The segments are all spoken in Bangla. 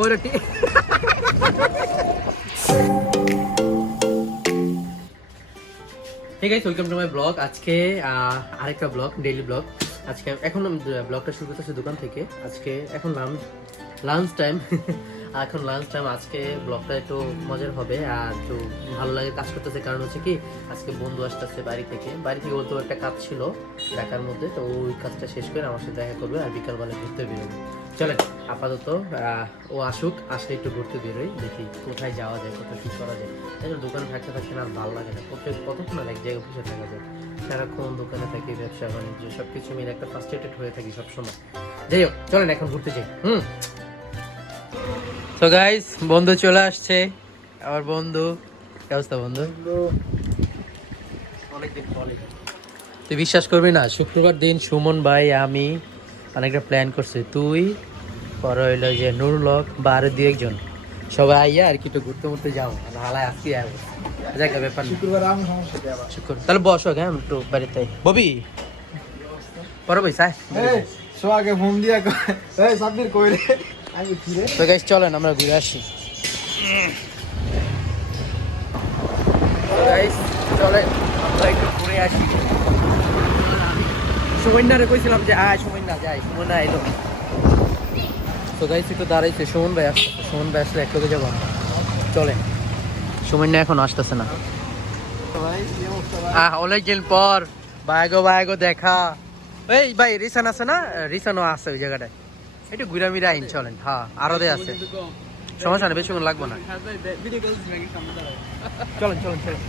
ওরে ঠিক আছে, ওয়েলকাম টু মাই ব্লগ। আজকে আরেকটা ব্লগ, ডেইলি ব্লগ। আজকে এখন ব্লগটা শুরু করতেছে দোকান থেকে। আজকে এখন লাঞ্চ টাইম এখন লাঞ্চ টাইম। আজকে ব্লগটা একটু মজার হবে আর একটু ভালো লাগে কাজ করতেছে, কারণ হচ্ছে কি আজকে বন্ধু আসতেছে বাড়ি থেকে বলতে একটা কাজ ছিল ঢাকার মধ্যে, তো ওই কাজটা শেষ করে আমার সাথে দেখা করবে আর বিকালবেলা ঘুরতে বেরোবে। চলেন আপাতত ও আসুক, আসলে একটু ঘুরতে বেরোই, দেখি কোথায় যাওয়া যায়, কোথায় কি করা যায়। তাই দোকানে থাকতে থাকতে না ভালো লাগে না, কতক্ষণ আর এক জায়গায় বসে থাকা যায়। সারাক্ষণ দোকানে থাকি, ব্যবসা বাণিজ্য সবকিছু মিলে একটা ফার্স্ট্রেটেড হয়ে থাকি সবসময়। যাই হোক, চলেন এখন ঘুরতে যাই। তো গাইস, বন্ধু চলে আসছে, আমার বন্ধু। কি অবস্থা বন্ধু? তুই বিশ্বাস করবি না, শুক্রবার দিন সুমন ভাই আমি অনেকটা প্ল্যান করছি, তুই পরে হইলো যে নুরুল হক বা আরো দু একজন সবাই আইয়া আর কি একটু ঘুরতে ঘুরতে যাও, হালায় আজকে যাক ব্যাপার শুক্র। তাহলে বসো, হ্যাঁ একটু বাড়িতে ববি পরে বই চাই সোয়াকে ফোন দিয়া কয় সাব্বির কই রে আমি ফিরে। তো গাইস চলেন আমরা ঘুরে আসি। গাইস চলেন আমরা একটু ঘুরে আসি। সুমন্যারে কইছিলাম যে আয়, সুমন্যা যাই, সুমন্যা এলো। তো গাইস একটু দাঁড়াইছে, সুমন ভাই আসছে, সুমন ভাই আসলে একসাথে যাবো আমরা। চলেন, সুমন্যা এখন আসতেছে না। অনেকদিন পর বাইগো দেখা। এই ভাই রিসান আছে না? রিসানও আছে ওই জায়গাটায়, একটু ঘুরা মিরা আইন। চলেন, হ্যাঁ আরো দে আছে, সমস্যা নেই, বেশিক্ষণ লাগবো না। চলেন চলেন চলেন।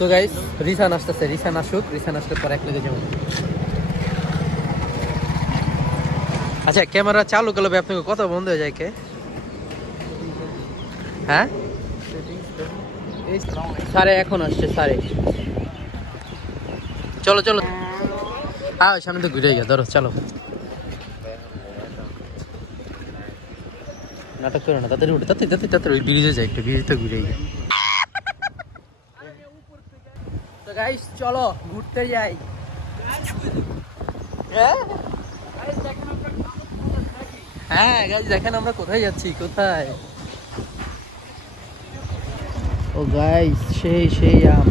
তো গাইস রিসান আসতেছে, রিসান আসুক, রিসান আসলে পর এক লেগে যাবো। আচ্ছা ক্যামেরা চালু করলে আপনাকে কত বন্ধ হয়ে যায় কে? হ্যাঁ সাড়ে এখন আসছে সাড়ে। চলো চলো, সামনে তো ঘুরে গিয়ে ধরো, চলো। নাটক করো না, তাড়াতাড়ি উঠে, তাড়াতাড়ি ওই ব্রিজে যাই, একটু ব্রিজে তো ঘুরে গিয়ে। তো গাইস চলো ঘুরতে যাই। হ্যাঁ গাইস দেখেন আমরা কোথায় যাচ্ছি, কোথায়। ও গাইস সেই সেই আম।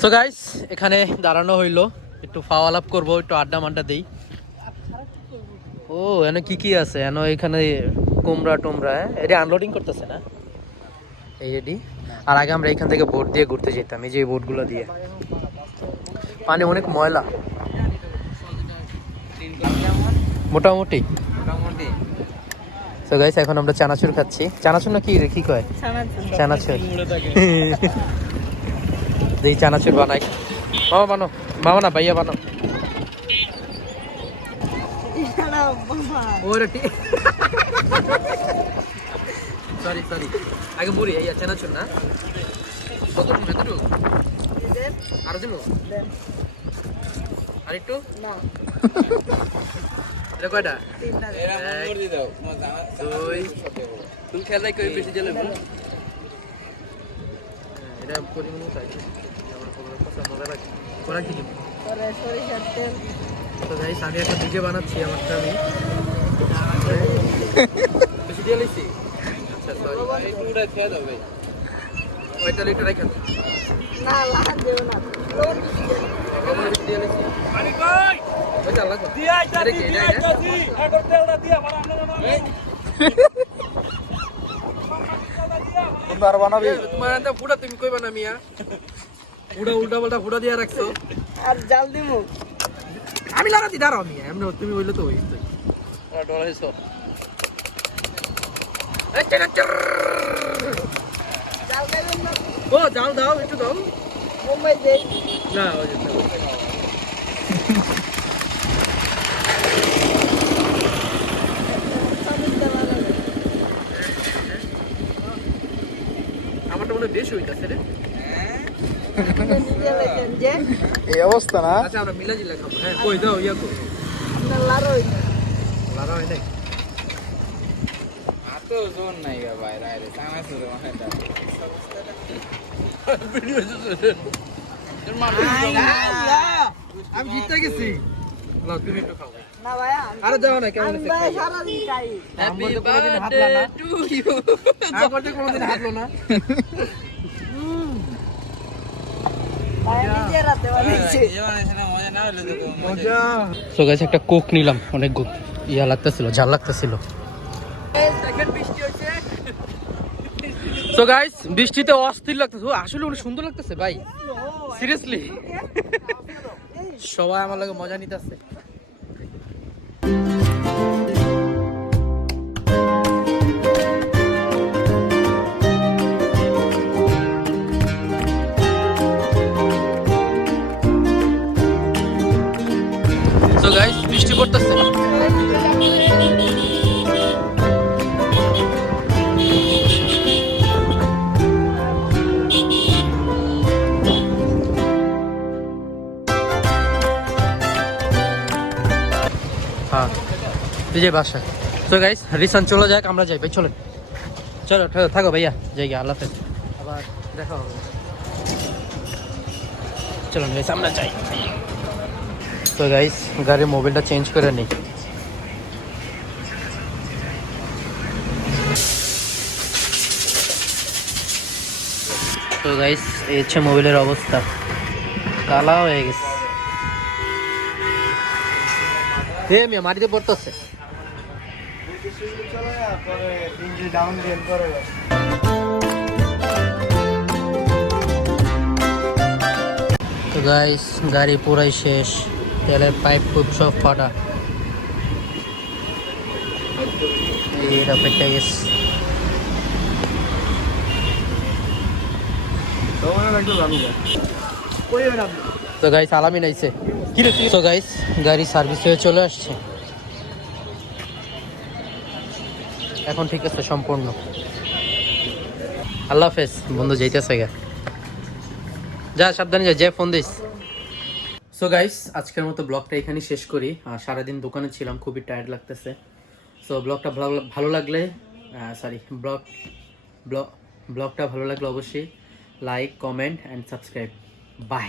সো গাইস এখানে দাঁড়ানো হইলো, একটু ফাওয়া লাভ করবো, একটু আড্ডা মাড্ডা দিই। ও এনে কি কি আছে এনে? এখানে কুমড়া টুমরা, এটা আনলোডিং করতেছে না এই রেডি। আর আগে আমরা এখান থেকে বোট দিয়ে ঘুরতে যেতাম, এই যে বোটগুলো দিয়ে। পানি অনেক ময়লা মোটামুটি। তো গাইস এখন আমরা চানাচুর খাচ্ছি। চানাচুর না কি রে, কি কয়? চানাচুর। এই চানাচুর বানাই, মামা বানো, মামা না ভাইয়া বানো। সরি সরি, আগে বুড়ি এই চানাচুর না কত ভেতরু আরো দিমু আর একটু না। এটা কয়টা? তুমি খেলাই কই বেশি জেলে এটা পরিমাণ চাই মজা লাগে। করা কি তো গাইস আমি একটা ডিজে বানাচ্ছি, আমারটা আমি বেশি দিয়ে লইছি। আচ্ছা সরি, পুরোটা খেয়ে দাও ভাই, ওইটা লিটার রাখা না লাগ দেব না, লোন দিয়ে লইছি আমি কই ওইটা লাগবে দি আইতা দি একবার তেলটা দিয়া আমার আমরা না তোমার বানাবি, তোমার আন্দা ফুটা তুমি কই বানামিয়া উল্টা পাল্টা ফুটা দিয়া রাখছো আর জাল দিমু আমি লাগাতি দাঁড়াও আমি এমনি, তুমি বললে তো হইছ তো ডলাইছো। ও জাল দাও, একটু দাও মুম্বাই দে না ওই যে আমারটা মনে বেশি হইতাছে রে। এই অবস্থা না। আচ্ছা আমরা মিলা জিলা খাবো। হ্যাঁ কই দাও ইয়া কই লারা হয় নাই আতো জোন নাই গা ভাই রাইরে সামনে শুরু মানে ভিডিও তোর মা আমি জিততে গেছি নাও তুমি একটু খাও না ভাইয়া আরে যাও না কেমন আছে ভাই সারা দিন খাই হ্যাপি কোনোদিন হাত বার্থডে না। টু ইউ আমাদের কোনোদিন হাঁটলো না ভাই নিজে রাতে বানাইছে জীবনে এসে মজা না হলে তো মজা সো গাইস একটা কোক নিলাম অনেক ইয়া লাগতেছিল ঝাল লাগতেছিল সেকেন্ড বৃষ্টি হচ্ছে সো গাইস বৃষ্টিতে অস্থির লাগতেছে ও আসলে অনেক সুন্দর লাগতেছে ভাই সিরিয়াসলি সবাই আমার লাগে মজা নিতেছে সো গাইস বৃষ্টি পড়তেছে হ্যাঁ যে বাসা তো গাইস রিসান চলে যাক আমরা যাই ভাই চলেন চলো থাকো ভাইয়া যাই গিয়ে আল্লাহ হাফেজ আবার দেখা হবে চলুন গাইস আমরা যাই তো গাইস গাড়ির মোবাইলটা চেঞ্জ করে নিই তো গাইস এই হচ্ছে মোবাইলের অবস্থা কালা হয়ে গেছে মিয়া মাটিতে পড়তেছে ডাউন গেম করে তো গাইস গাড়ি পুরাই শেষ তেলের পাইপ খুব সব ফাটা এটা ফেটে গেছে তো গাইস আলামি নাইছে তো গাইস গাড়ি সার্ভিস হয়ে চলে আসছে এখন ঠিক আছে সম্পূর্ণ আল্লাহ হাফেজ বন্ধু যাইতেছে গা যা সাবধানে যা যে ফোন দিস সো গাইস আজকের মতো ব্লগটা এখানেই শেষ করি আর সারাদিন দোকানে ছিলাম খুবই টায়ার্ড লাগতেছে সো ব্লগটা ভালো লাগলে ব্লগটা ভালো লাগলে অবশ্যই like comment and subscribe bye